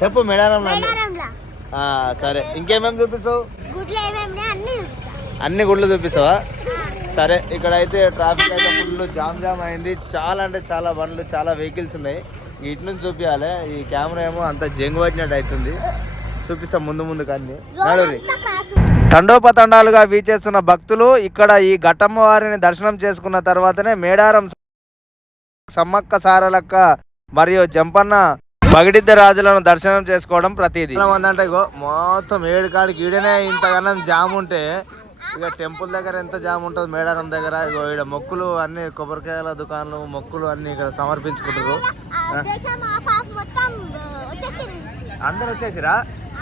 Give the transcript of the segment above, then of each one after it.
చెప్పు మేడారం సరే. ఇంకేమేమి చూపిస్తావు? గుడ్లు అన్ని గుళ్ళు చూపిస్తావా? సరే ఇక్కడ అయితే ట్రాఫిక్ అయితే ఫుల్ జామ్ జామ్ అయింది. చాలా అంటే చాలా బండ్లు చాలా వెహికల్స్ ఉన్నాయి. ఇటు నుంచి చూపించాలి ఈ కెమెరా ఏమో అంత జంగు పట్టినట్టు అవుతుంది. చూపిస్తాం ముందు ముందు కానీ తండోపతండాలుగా వీచేస్తున్న భక్తులు ఇక్కడ ఈ ఘట్టమ్మ వారిని దర్శనం చేసుకున్న తర్వాతనే మేడారం సమ్మక్క సారలక్క మరియు జంపన్న పగిడిద్ద రాజులను దర్శనం చేసుకోవడం ప్రతిదీ. అంటే ఇగో మొత్తం ఏడు కాడికి ఈడనే ఇంతగానం జామ్ ఉంటే ఇక టెంపుల్ దగ్గర ఎంత జామ్ ఉంటుంది మేడారం దగ్గర ఇగో ఈడ మొక్కులు అన్ని కొబ్బరికాయల దుకాణాలు మొక్కులు అన్ని ఇక్కడ సమర్పించుకుంటారు. అందరు వచ్చేసిరా?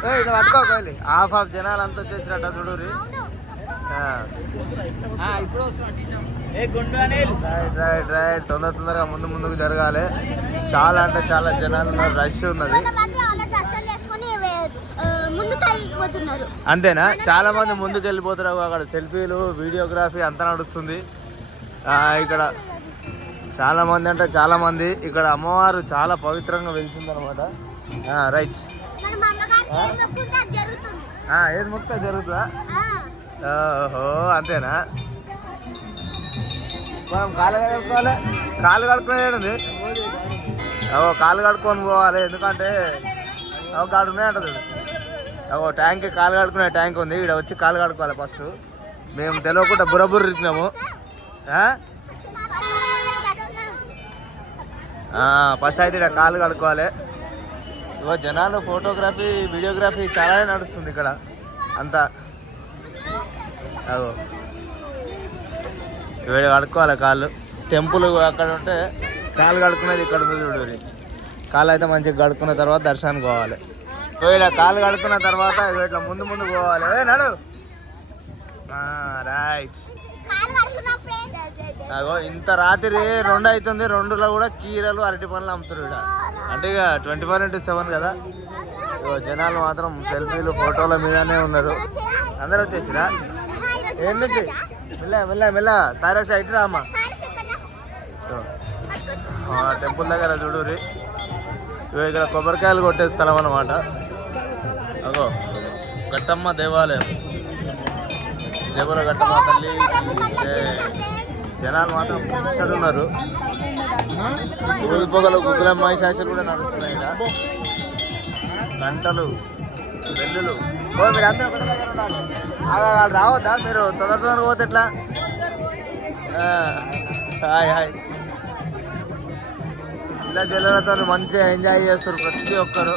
ఏ ఇక్కడ పట్టుకోవాలి హాఫ్ హాఫ్ జనాలు అంతా వచ్చేసిరట చూడురి రైట్ రైట్ రైట్. తొందర తొందరగా ముందు ముందుకు జరగాలి. చాలా అంటే చాలా జనాలు ఉన్నారు రష్ ఉన్నది. వెళ్ళిపోతున్నారు అంతేనా? చాలా మంది ముందుకు వెళ్ళిపోతారు అక్కడ సెల్ఫీలు వీడియోగ్రఫీ అంతా నడుస్తుంది. ఆ, ఇక్కడ చాలా మంది అంటే చాలా మంది. ఇక్కడ అమ్మవారు చాలా పవిత్రంగా వెళ్తుంది అనమాట రైట్. ఏది మొత్తం జరుగుతుందా? ఆ, ఓహో అంతేనా? మనం కాలు కడుక్కోవాలి. కాలు కడుక్కునేది అవో కాలు కడుక్కొని పోవాలి ఎందుకంటే అవి కాడు ఉన్నాయంటది అవో ట్యాంక్ కాలు కడుక్కునే ట్యాంక్ ఉంది. ఇక్కడ వచ్చి కాలు కడుక్కోవాలి ఫస్ట్. మేము తెలియకుండా బుర్రబుర్ర ఇచ్చినాము ఫస్ట్ అయితే ఇక్కడ కాలు కడుక్కోవాలి. ఇగో జనాలు ఫోటోగ్రఫీ వీడియోగ్రఫీ చాలానే నడుస్తుంది ఇక్కడ. అంతా. అగో. వీడు కడుక్కోవాలి కాళ్ళు. టెంపుల్ అక్కడ ఉంటే కాళ్ళు కడుక్కునేది ఇక్కడ ఉంది చూడు కాళ్ళు అయితే మంచిగా కడుక్కున్న తర్వాత దర్శనానికి పోవాలి. వీళ్ళ కాళ్ళు కడుక్కున్న తర్వాత ఇట్లా ముందు ముందు పోవాలి. నడు. రైట్. అగో ఇంత రాత్రి రెండు అవుతుంది రెండులో కూడా కీరలు అరటి పనులు అమ్ముతారు ఇక్కడ అంటే ఇక ట్వంటీ ఫోర్ ఇంటూ సెవెన్ కదా. జనాలు మాత్రం సెల్ఫీలు ఫోటోల మీదనే ఉన్నారు. అందరు వచ్చేసిరా? ఏం నుంచి మెల్ల మెల్ల మెల్ల. సారక్ష ఇటు రామ్మా. టెంపుల్ దగ్గర చూడురి ఇవి ఇక్కడ కొబ్బరికాయలు కొట్టే స్థలం అన్నమాట. అగో గట్టమ్మ దేవాలయం. జబర గట్టమ్మ తల్లి. జనాలు మాత్రం ఊరి పొగలు గుగ్గులమ్మ శాసలు కూడా నడుస్తున్నాయి ఇక్కడ. గంటలు బెల్లులు ఓ మీరు అందరూ దగ్గర ఉండాలి. వాళ్ళు రావద్దా? మీరు తొందర తొందర పోతే ఎట్లా? Hi hi. ఇలా జల్లలతో మంచిగా ఎంజాయ్ చేస్తారు ప్రతి ఒక్కరు.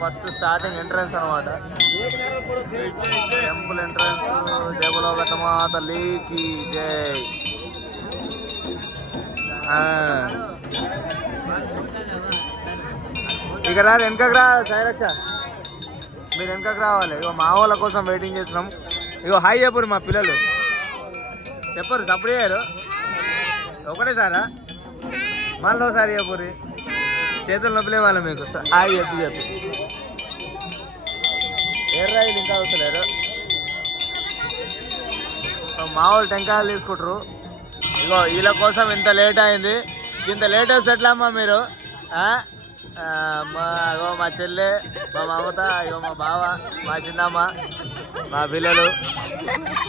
ఫస్ట్ స్టార్టింగ్ ఎంట్రన్స్ అనమాట టెంపుల్ ఎంట్రన్స్ జయబులో గట్టమా లీకి జై. ఇక రా వెనకకు రా సాయిరక్ష మీరు వెనకకు రావాలి. ఇగో మా వాళ్ళ కోసం వెయిటింగ్ చేసినాం ఇగో హాయ్ చెప్పరు మా పిల్లలు. చెప్పరు సప్పుడు చేయరు. ఒకటే సారా? మళ్ళీ ఒకసారి చెప్పురి చేతులు నొప్పిలే వాళ్ళ మీకు. హాయ్ చెప్పి చెప్పి. ఎర్రాయిలు ఇంకా అవుతలేరు మా వాళ్ళు టెంకాయలు తీసుకుంటారు. ఇగో వీళ్ళ కోసం ఇంత లేట్ అయింది. ఇంత లేట్ వస్తే ఎట్లా అమ్మా మీరు? ఆ, మా మా చెల్లె మా మమత ఇగో మా బావ మా చిన్నమ్మ మా పిల్లలు.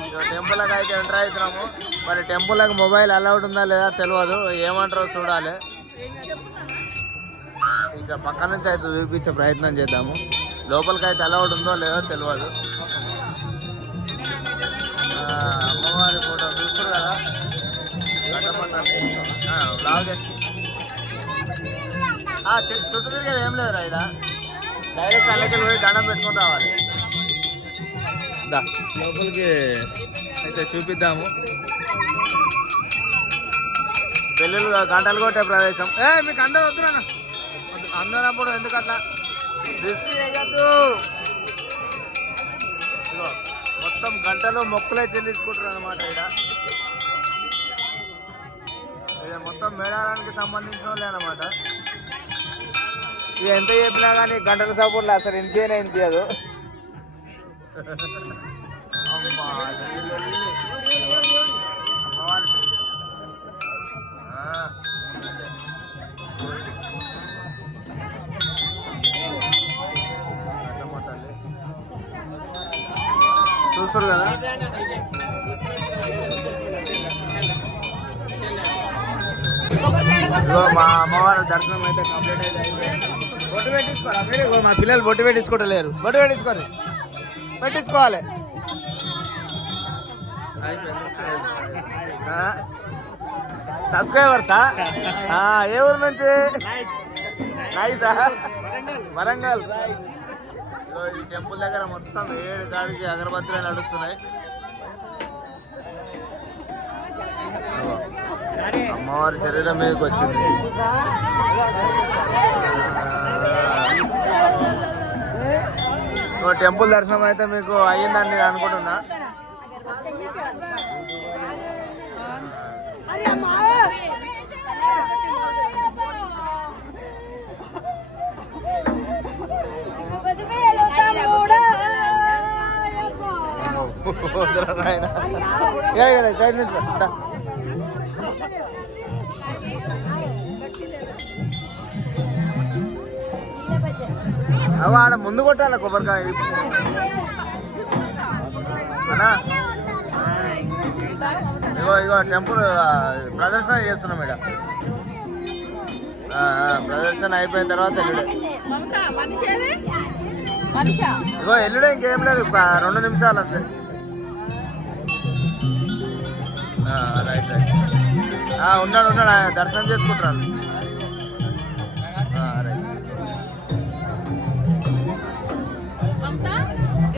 ఇగో టెంపుల్కి అయితే ఎంటర్ అవుతున్నాము. మరి టెంపుల్కి మొబైల్ అలౌడ్ ఉందా లేదా తెలియదు ఏమంటారో చూడాలి. ఇంకా పక్క నుంచి అయితే చూపించే ప్రయత్నం చేద్దాము. లోపలికి అయితే అలౌడ్ ఉందో లేదో తెలియదు అమ్మవారి ఫోటో చూస్తారు కదా? బ్లాగ్ చుట్టూ తిరిగేది ఏం లేదు రైడా డైరెక్ట్ అల్లకి పోయి దండం పెట్టుకొని రావాలి. లోపలికి అయితే చూపిద్దాము. పెళ్ళిళ్ళు గంటలు కొట్టే ప్రదేశం. ఏ మీకు అందరూ వద్దురా అందరప్పుడు ఎందుకు అట్లా రిస్క్ చేయొద్దు మొత్తం గంటలు మొక్కులే చెల్లించుకుంటారు అనమాట ఇక్కడ మొత్తం మేడారానికి సంబంధించిన వాళ్ళే అనమాట ఇవి ఎంత చెప్పినా కానీ గంటల సపోర్ట్లు అసలు ఇంతేనే ఇంతేదు చూస్తారు కదా? మా అమ్మవారి దర్శనం అయితే కంప్లీట్ అయితే బొట్టు పెట్టించుకోరా? మీరు మా పిల్లలు బొట్టు పెట్టించుకోవట్లేరు బొట్టు పెట్టించుకోరు. పెట్టించుకోవాలి. సబ్స్క్రైబర్సా? ఏ ఊరు నుంచి? నైసా? వరంగల్. ఈ టెంపుల్ దగ్గర మొత్తం ఏడు కాడికి అగరబత్తులు నడుస్తున్నాయి. అమ్మవారి శరీరం మీదకి వచ్చింది. టెంపుల్ దర్శనం అయితే మీకు అయ్యిందని నేను అనుకుంటున్నా సైడ్ నుంచి. అవ ఆడ ముందు కొట్టాల కొబ్బరికాయ? అన్నా. ఇగో ఇగో టెంపుల్ ప్రదర్శన చేస్తున్నాం ఇక్కడ ప్రదర్శన అయిపోయిన తర్వాత ఎల్లుడే. ఇగో ఎల్లుడే ఇంకేం లేదు రెండు నిమిషాలు అంతే. Right right. ఉన్నాడు ఉన్నాడు దర్శనం చేసుకుంటారు